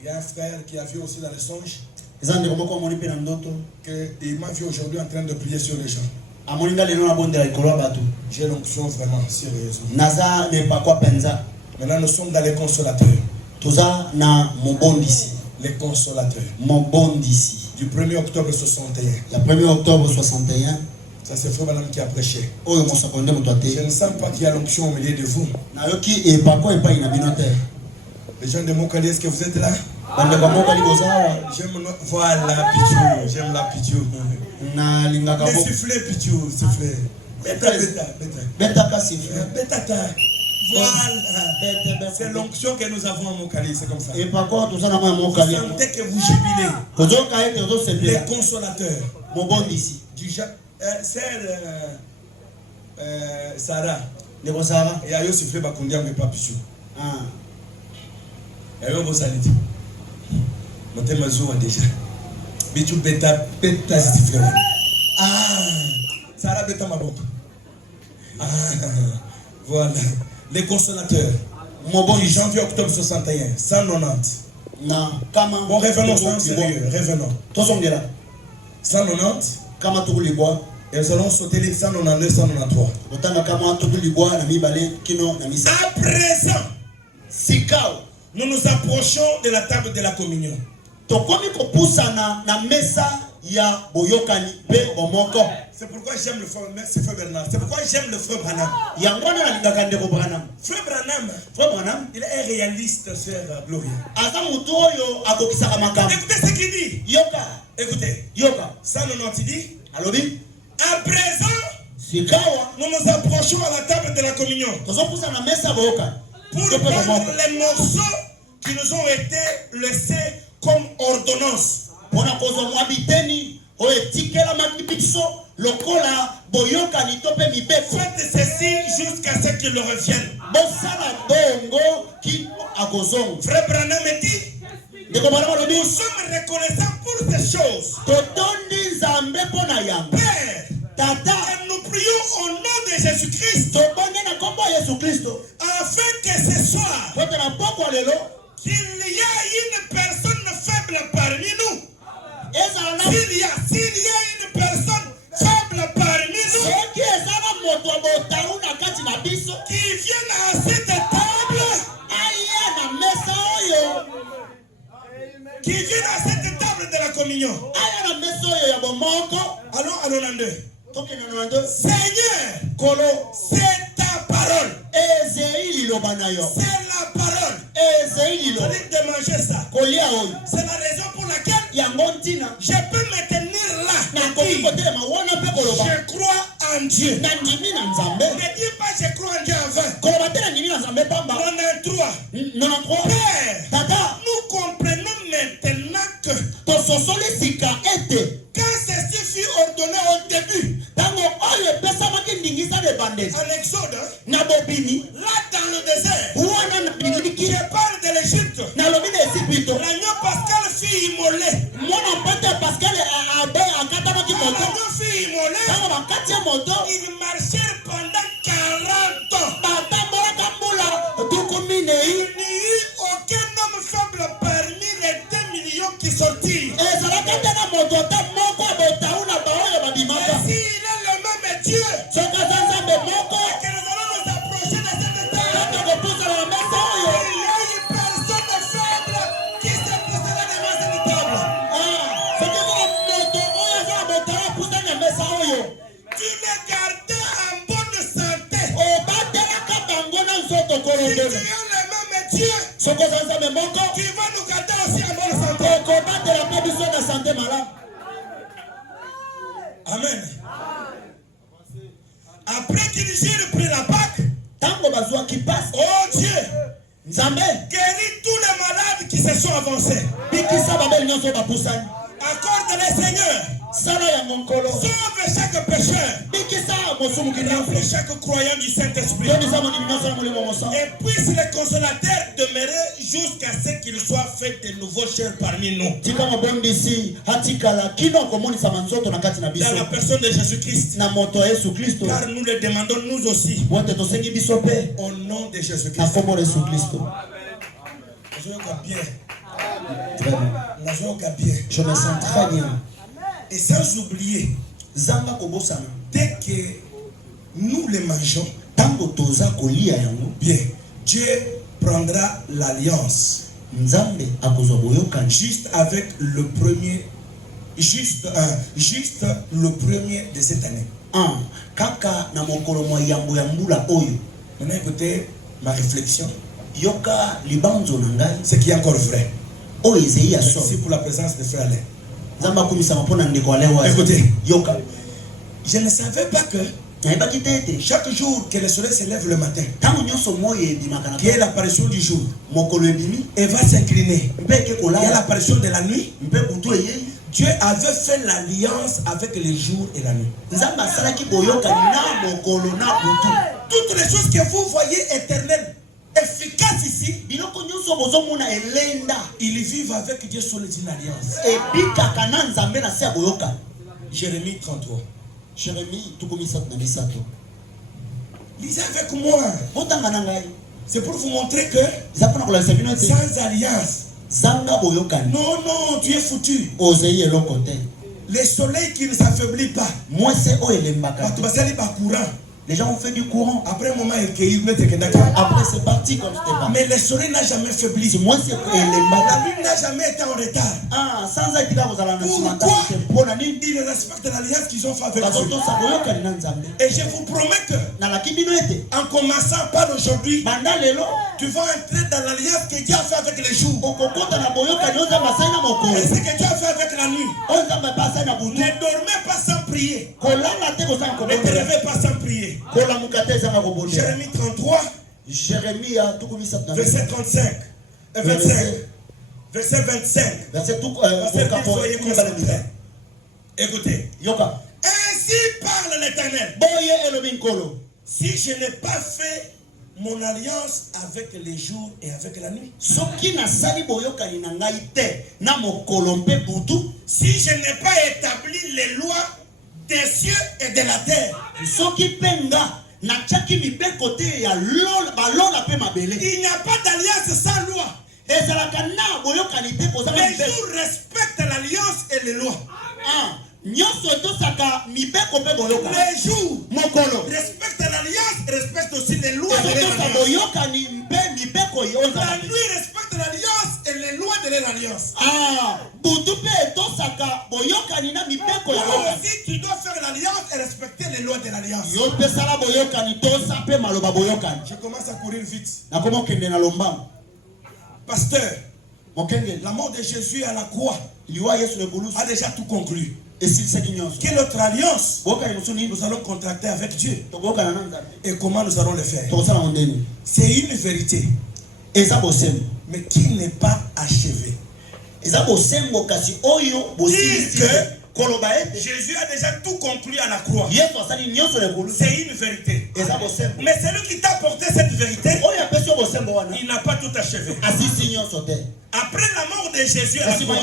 Il y a un frère qui a vu aussi dans les songes qu'il m'a vu aujourd'hui en train de prier sur les gens. J'ai l'onction vraiment, sérieusement. Naza ne pas quoi penza. Maintenant, nous sommes dans les consolateurs. Toza na mon bon d'ici. Les consolateurs. Mon bon d'ici. Du 1er octobre 61. Le 1er octobre 61. Ça c'est Frère Branham qui a prêché. Oh, mon secondaire, mon toité. Je ne sens pas qu'il y a l'onction au milieu de vous. Nayoki et pas quoi et pas inabinote. Les gens de Mokali, est-ce que vous êtes là? J'aime voilà, Pichou. J'aime la Pichou. Mais sifflez, Pichou, sifflez. Beta. Beta sifflez. Beta. Voilà. C'est l'onction que nous avons à Mokali, c'est comme ça. Et par contre, tout ça n'a pas Mokali. Vous sentez que vous jubilez. Les consolateurs. Mon bon d'ici. Sarah. Les bons Sarah. Et ayo sifflé Bakundia, mais pas Pichou. Ah. Et ayo bosaliti. Motema zoa déjà. Pichou beta sifflé. Ah. Sarah beta maboko. Ah. Voilà. Les consolateurs. Mon bon janvier, octobre 61. 190. Non. Comment? Bon, revenons, sérieux. Revenons. 190. Comment tout les bois? Et nous allons sauter les 192, 193. À présent, nous nous approchons de la table de la communion. C'est pourquoi j'aime le frère Bernard. C'est pourquoi j'aime le frère Branham. Frère Branham, il est un réaliste, sœur Gloria. Écoutez ce qu'il dit. Écoutez. 190 dit. À présent, nous nous approchons à la table de la communion pour prendre les morceaux qui nous ont été laissés comme ordonnance. Faites ceci jusqu'à ce qu'il le revienne. Frère Branham dit, nous sommes reconnaissants pour ces choses. Père, et nous prions au nom de Jésus-Christ afin que ce soir qu'il y a une personne faible parmi nous. S'il y a une personne faible parmi nous qui vienne à cette table, de la communion. Allons en deux. Seigneur, c'est ta parole. C'est la parole. De manger ça. C'est la raison pour laquelle je peux me tenir là. Je crois en Dieu. Ne dis pas je crois en Dieu en vain. 93. Père, nous comprenons maintenant que quand ceci fut ordonné au début, en Exode, là dans le désert, je parle de l'Égypte. L'agneau pascal fut immolé. L'agneau fut immolé. Ils marchèrent pendant 40 ans. Il n'y eut aucun homme faible parmi les 2 millions qui sortirent. Et s'il est le même Dieu, et que nous allons nous approcher de cette table, il y a une personne faible qui s'est poussée devant cette table. Tu les gardais en bonne santé. Si tu es le même Dieu, tu vas nous garder aussi en bonne santé. Amen. Après qu'ils eurent pris la Pâque, oh Dieu, guéris tous les malades qui se sont avancés. Accorde-les, Seigneur. Sauve chaque pécheur. Remplis chaque croyant du Saint-Esprit. Et puisse les consolateurs demeurer jusqu'à ce qu'il soit fait de nouveaux chers parmi nous. Dans la personne de Jésus-Christ. Car nous le demandons nous aussi. Au nom de Jésus-Christ. Je me sens très bien. Et sans oublier Dès que nous les mangeons, bien, Dieu prendra l'alliance juste avec le premier, juste le premier de cette année. Maintenant écoutez ma réflexion. Ce qui est encore vrai. Merci pour la présence de frère Alain. Écoutez, je ne savais pas que chaque jour que le soleil se lève le matin, qui est l'apparition du jour, et va s'incliner, il y a l'apparition de la nuit. Dieu avait fait l'alliance avec les jours et la nuit. Toutes les choses que vous voyez éternelles, efficaces ici, ils vivent avec Dieu sur une alliance. Jérémie 33. Lisez avec moi. C'est pour vous montrer que sans alliance, non, tu es foutu. Le soleil qui ne s'affaiblit pas. Les gens ont fait du courant. Après un moment, après c'est parti comme c'était pas. Mais le soleil n'a jamais faibli. La lune n'a jamais été en retard. Pourquoi ils respectent l'alliance qu'ils ont fait avec Dieu? Et je vous promets que, en commençant par aujourd'hui, tu vas entrer dans l'alliance que Dieu a fait avec les jours. Et ce que Dieu a fait avec la nuit. Ne dormez pas sans prier. Ne te levez pas sans prier. Jérémie 33, verset 35, 25, verset 25. Écoutez. Ainsi parle l'Éternel. Si je n'ai pas fait mon alliance avec les jours et avec la nuit, si je n'ai pas établi les lois des cieux et de la terre, il n'y a pas d'alliance sans loi. Les jours respectent l'alliance et les lois. Les jours respectent l'alliance et respectent aussi les lois de l'alliance. La nuit respecte l'alliance et les lois de l'alliance. Aussi tu dois faire l'alliance et respecter les lois de l'alliance. Je commence à courir vite. Pasteur, la mort de Jésus à la croix a déjà tout conclu. Quelle autre alliance nous allons contracter avec Dieu? Et comment nous allons le faire? C'est une vérité, mais qui n'est pas achevée. Dire que Jésus a déjà tout conclu à la croix, c'est une vérité. Mais celui qui t'a apporté cette vérité, il n'a pas tout achevé. Après la mort de Jésus à la croix,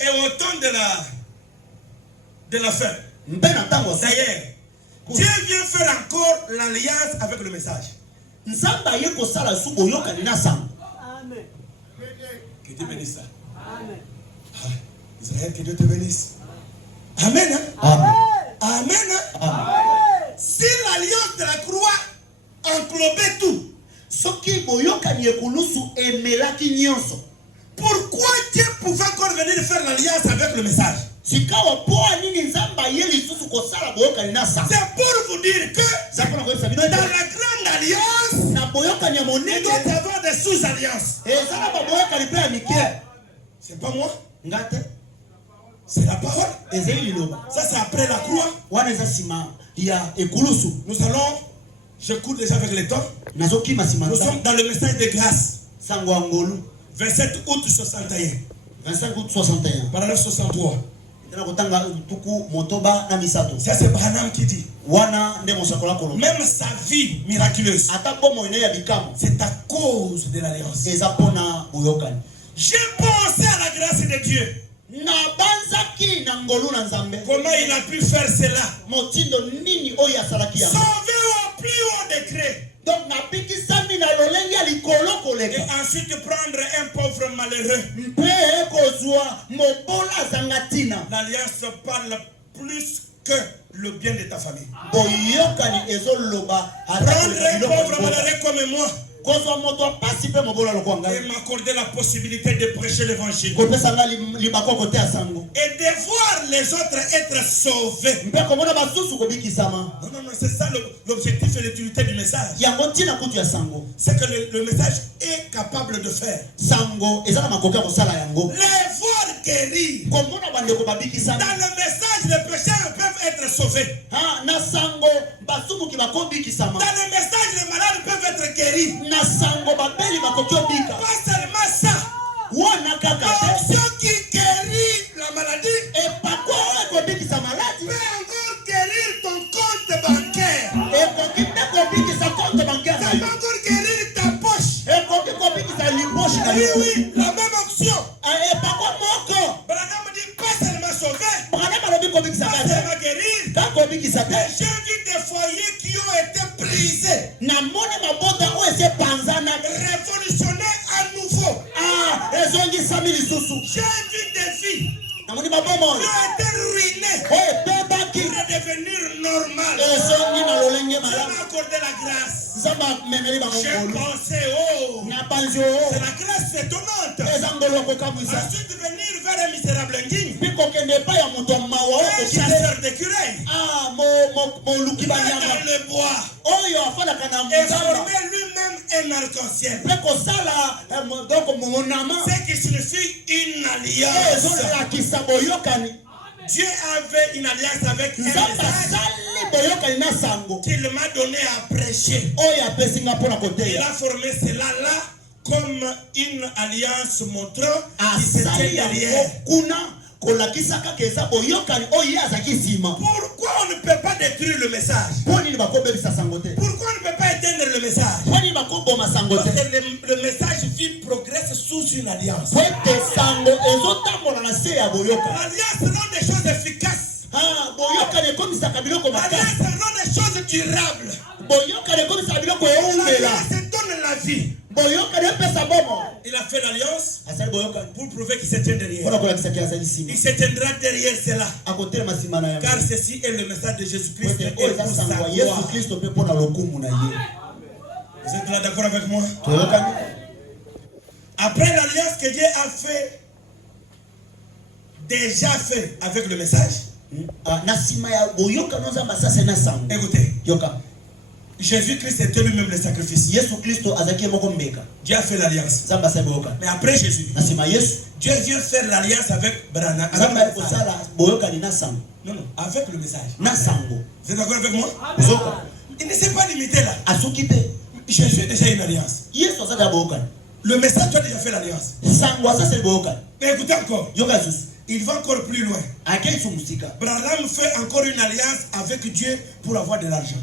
et au temps de la fin, d'ailleurs, Dieu vient faire encore l'alliance avec le message. Amen. Que Dieu bénisse ça. Amen. Israël, que Dieu te bénisse. Amen. Amen. Amen. Amen. Si l'alliance de la croix englobait tout, pourquoi Dieu pouvait encore venir faire l'alliance avec le message? C'est pour vous dire que dans la grande alliance, il doit y avoir des sous-alliances. C'est pas moi. C'est la parole. Ça c'est après la croix. Nous allons, je cours déjà avec le temps. Nous sommes dans le message de grâce. 27 août 61. 25 août 61. Paragraphe 63. Ça c'est Branham qui dit. Même sa vie miraculeuse, c'est à cause de l'alliance. J'ai pensé à la grâce de Dieu. Comment il a pu faire cela? Sauver au plus haut degré. Et ensuite ensuite prendre un pauvre malheureux. L'alliance parle plus que le bien de ta famille. Prendre un pauvre malheureux comme moi et m'accorder la possibilité de prêcher l'évangile et de voir les autres être sauvés. Non, c'est ça l'objectif et l'utilité du message. C'est que le message est capable de faire. Les voir guérir. Dans le message, les pécheurs peuvent être sauvés. Dans le message, les malades peuvent être guéris. Pas seulement ça. L'onction qui guérit la maladie peut encore guérir ton compte bancaire. Ça peut encore guérir ta poche. Oui, la même option. Branham dit pas seulement sauver, pas seulement guérir. J'ai vu des foyers qui ont été brisés, révolutionnés à nouveau. J'ai vu des filles qui ont été ruinées pour redevenir normales. Ça m'a accordé la grâce. J'ai pensé, c'est la grâce étonnante. Ensuite venir vers un misérable indigne, un chasseur d'écureuils, dans le bois, et former lui-même un arc-en-ciel. C'est qui signifie une alliance. Dieu avait une alliance avec un message qu'il m'a donné à prêcher. Il a formé cela là comme une alliance montrant qu'il se tient derrière. Pourquoi on ne peut pas détruire le message? Pourquoi on ne peut pas éteindre le message? Parce que le message vit, progresse sous une alliance. L'alliance rend des choses efficaces. L'alliance rend des choses durables. L'alliance donne la vie. Il a fait l'alliance pour prouver qu'il se tient derrière. Il se tiendra derrière cela. Car ceci est le message de Jésus-Christ. Vous êtes là d'accord avec moi? Après l'alliance que Dieu a fait, déjà fait avec le message. Écoutez. Jésus-Christ était lui-même le sacrifice. Dieu a fait l'alliance. Mais après Jésus, Dieu vient faire l'alliance avec Branham. Non, avec le message. Vous êtes d'accord avec moi? Il ne s'est pas limité là. Jésus a déjà une alliance. Le message, tu as déjà fait l'alliance. Mais écoutez encore. Il va encore plus loin. Branham fait encore une alliance avec Dieu pour avoir de l'argent.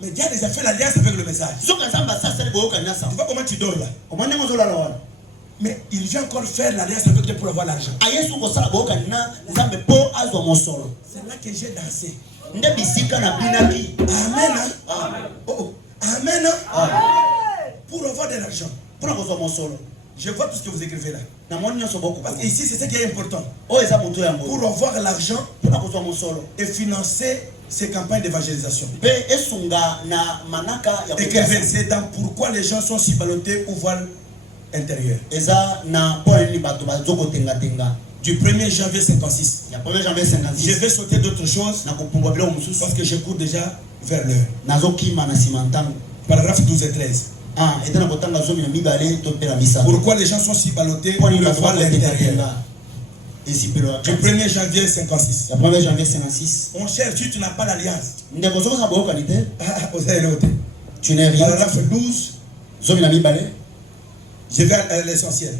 Mais Dieu a déjà fait l'alliance avec le message. Tu vois comment tu dors là? Mais il vient encore faire l'alliance avec Dieu pour avoir l'argent. C'est là que j'ai dansé. Amen. Amen. Pour avoir de l'argent. Je vois tout ce que vous écrivez là. Parce que ici, c'est ce qui est important. Pour avoir l'argent et financer ces campagnes d'évangélisation. Écrivez, c'est dans pourquoi les gens sont si ballottés au voile intérieur. Du 1er janvier 56. Je vais sauter d'autres choses parce que je cours déjà vers l'heure. Paragraphe 12 et 13. Pourquoi les gens sont si ballottés au voile intérieur? Du 1er janvier 56. Mon cher, tu n'as pas l'alliance. Tu n'es rien. Paragraphe 12. Je vais à l'essentiel.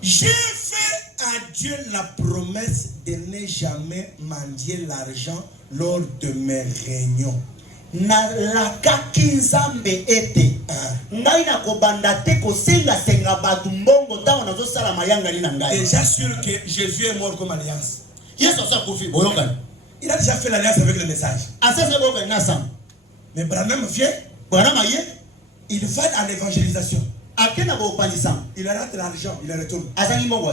J'ai fait à Dieu la promesse de ne jamais mendier l'argent lors de mes réunions. Déjà sûr que Jésus est mort comme alliance. Il a déjà fait l'alliance avec le message. Mais Branham vient. Il va à l'évangélisation. Il rate l'argent, il retourne. Maintenant,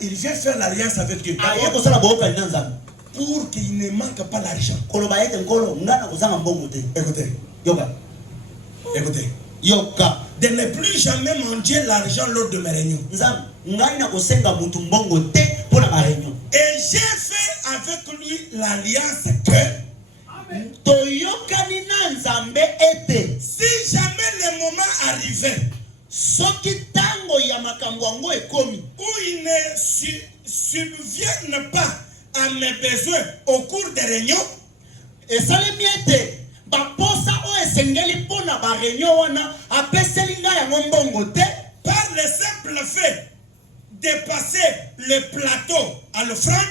il vient faire l'alliance avec Dieu. Pour qu'il ne manque pas l'argent. Écoutez. Écoutez. De ne plus jamais manger l'argent lors de mes réunions. Et j'ai fait avec lui l'alliance que si jamais le moment arrivait où il ne subvienne pas à mes besoins au cours des réunions, par le simple fait de passer le plateau à l'offrande,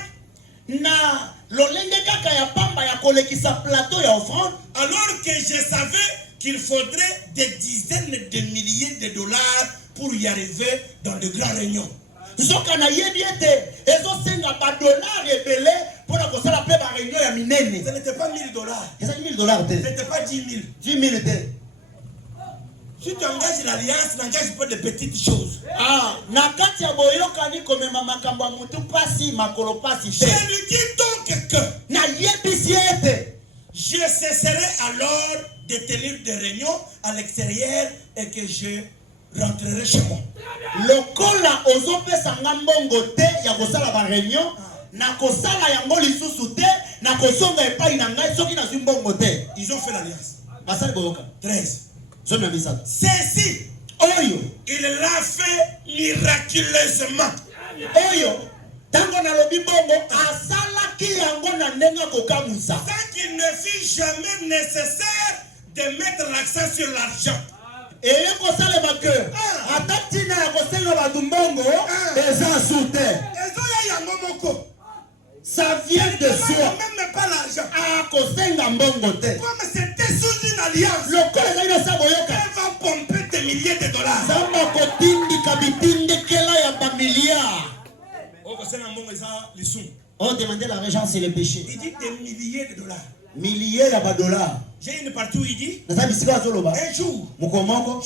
alors que je savais qu'il faudrait des dizaines de milliers de dollars pour y arriver dans de grandes réunions. Ce n'était pas $1000. Ce n'était pas 10 000. Si tu engages l'alliance, n'engage pas de petites choses. Je lui dis donc que je cesserai alors de tenir des réunions à l'extérieur et que je rentrerai chez moi. Ils ont fait l'alliance. 13. Ceci, il l'a fait miraculeusement. Sans qu'il ne fût jamais nécessaire de mettre l'accent sur l'argent. Ça vient de soi. Même pas l'argent. Comme c'était sous une alliance, elle va pomper des milliers de dollars. Oh, demander la régence et le péché. Il dit des milliers de dollars. Milliers de dollars. J'ai une partie où il dit un jour,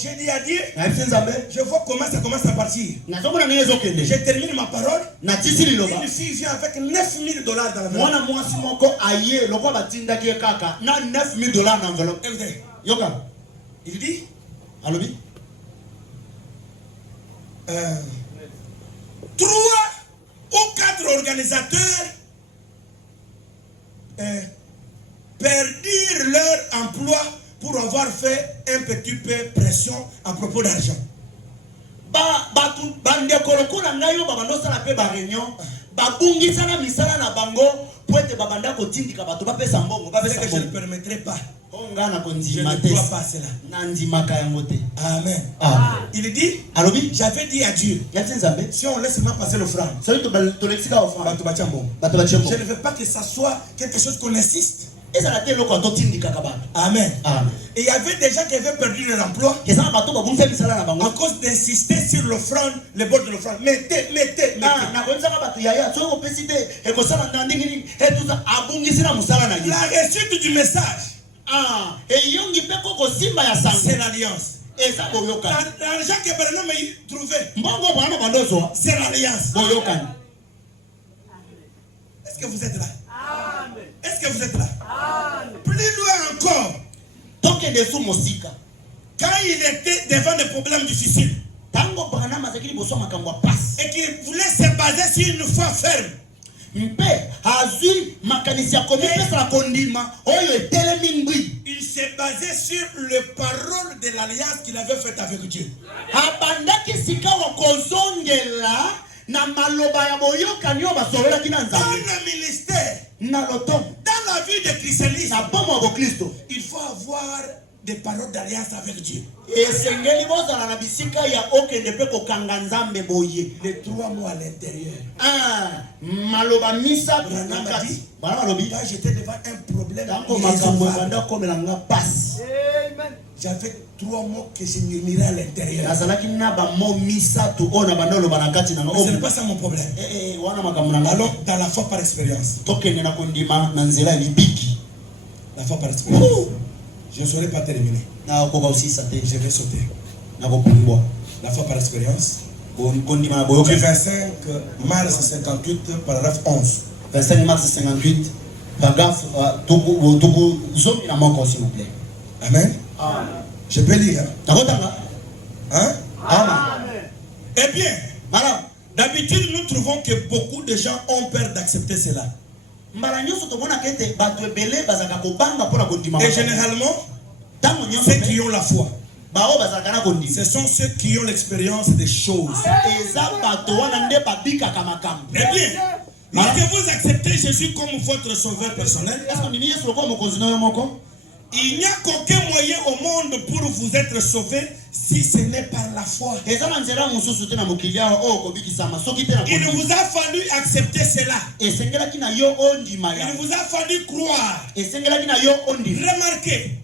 j'ai dit à Dieu, je vois comment ça commence à partir. Je termine ma parole. Une fille vient avec $9,000 dans la main. Écoutez, il dit 3 ou 4 organisateurs perdirent leur emploi pour avoir fait un petit peu pression à propos d'argent. Je ne permettrai pas. Je ne dois pas cela. Amen. Il dit, j'avais dit à Dieu, si on laisse moi passer l'offrande, je ne veux pas que ça soit quelque chose qu'on insiste. Amen. Et il y avait des gens qui avaient perdu leur emploi à cause d'insister sur l'offrande, le bord de l'offrande. Mettez. La réussite du message, c'est l'alliance. L'argent que Branham a trouvé, c'est l'alliance. Est-ce que vous êtes là? Est-ce que vous êtes là? Plus loin encore, quand il était devant des problèmes difficiles et qu'il voulait se baser sur une foi ferme, il s'est basé sur les paroles de l'alliance qu'il avait faite avec Dieu. Dans le ministère, dans la vie de christianisme, il faut avoir des paroles d'alliance avec Dieu. Les 3 mots à l'intérieur. J'étais devant un problème. J'avais 3 mots que je murmurais à l'intérieur. Ce n'est pas ça mon problème. Alors, dans la foi par expérience. La foi par expérience. Je ne saurais pas terminer. Je vais sauter. La foi par expérience. Du 25 mars 58, paragraphe 11. 25 mars 58, paragraphe s'il vous plaît. Amen. Je peux lire. Hein? Amen. Eh bien, d'habitude, nous trouvons que beaucoup de gens ont peur d'accepter cela. Et généralement, ceux qui ont la foi, ce sont ceux qui ont l'expérience des choses. Eh bien, lorsque vous acceptez Jésus comme votre sauveur personnel, il n'y a qu'aucun moyen au monde pour vous être sauvé si ce n'est par la foi. Il vous a fallu accepter cela. Il vous a fallu croire. Remarquez,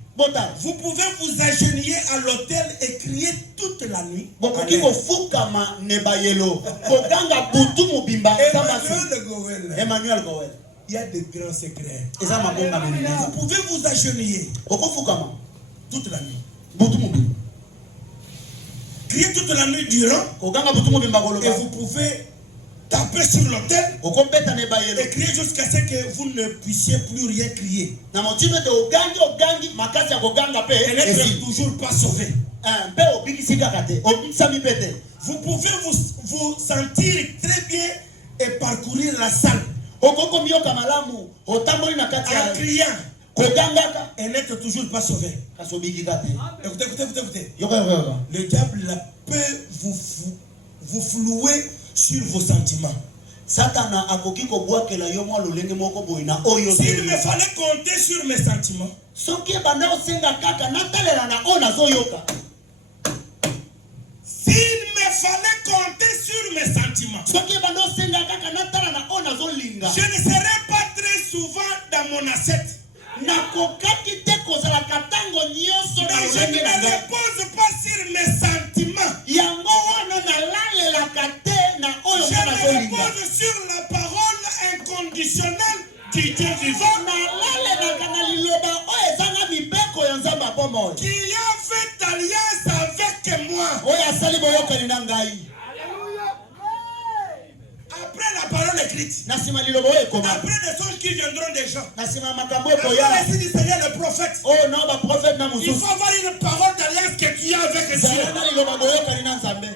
vous pouvez vous agenouiller à l'autel et crier toute la nuit. Emmanuel Goël. Il y a de grands secrets. Vous pouvez vous agenouiller toute la nuit. Crier toute la nuit durant. Et vous pouvez taper sur l'autel et crier jusqu'à ce que vous ne puissiez plus rien crier. Et n'être toujours pas sauvé. Vous pouvez vous sentir très bien et parcourir la salle en criant et n'être toujours pas sauvé. Écoutez. Le diable peut vous flouer sur vos sentiments. S'il me fallait compter sur mes sentiments, s'il me fallait compter sur mes sentiments, je ne serais pas très souvent dans mon assiette. Mais je ne me repose pas sur mes sentiments. Je me repose sur la parole inconditionnelle du Dieu vivant qui a fait alliance avec moi. Après la parole écrite, après les songes qui viendront des gens, après les signes du Seigneur, le prophète, il faut avoir une parole d'alliance que tu as avec Dieu.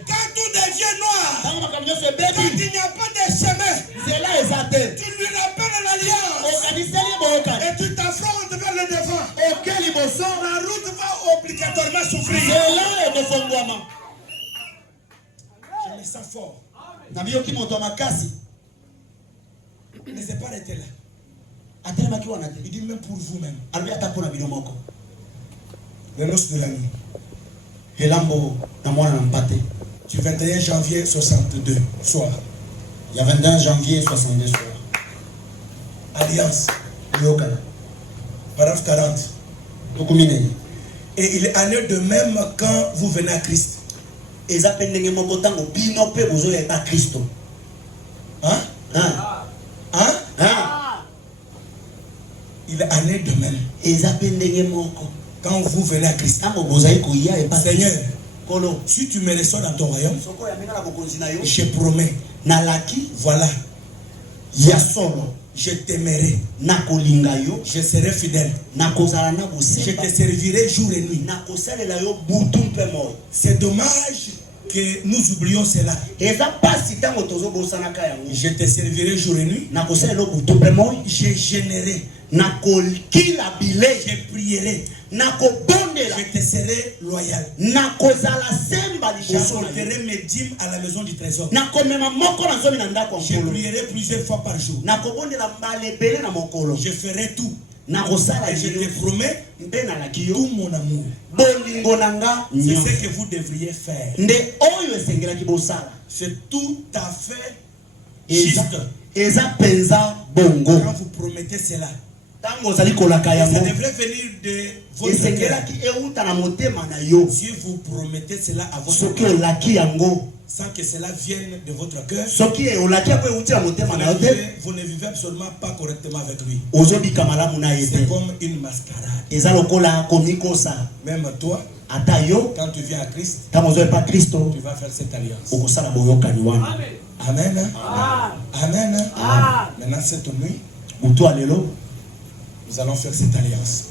Quand tout devient noir, quand il n'y a pas de chemin, tu lui rappelles l'alliance et tu t'affrontes vers le devant. La route va obligatoirement souffrir. Je me sens fort. Ne s'est pas arrêté là. Il dit même pour vous-même. Le noce de la nuit. Du 21 janvier 62 soir. Il y a 21 janvier 62 soir. Alliance. Paragraphe 40. Et il en est de même quand vous venez à Christ. Hein? Il en est de même. Quand vous venez à Christ. Seigneur, si tu me reçois dans ton royaume, je promets. Voilà. Je t'aimerai. Je serai fidèle. Je te servirai jour et nuit. C'est dommage que nous oublions cela. Je te servirai jour et nuit. Je gênerai. Je prierai. Je te serai loyal. Je sortirai mes dîmes à la maison du trésor. Je prierai plusieurs fois par jour. Je ferai tout. Et je te promets, tout mon amour. C'est ce que vous devriez faire. C'est tout à fait juste. Quand vous promettez cela, ça devrait venir de votre cœur. Si vous promettez cela à votre cœur, sans que cela vienne de votre cœur, vous ne vivez absolument pas correctement avec lui. C'est comme une mascarade. Même toi, quand tu viens à Christ, tu vas faire cette alliance. Amen. Amen. Maintenant cette nuit, nous allons faire cette alliance.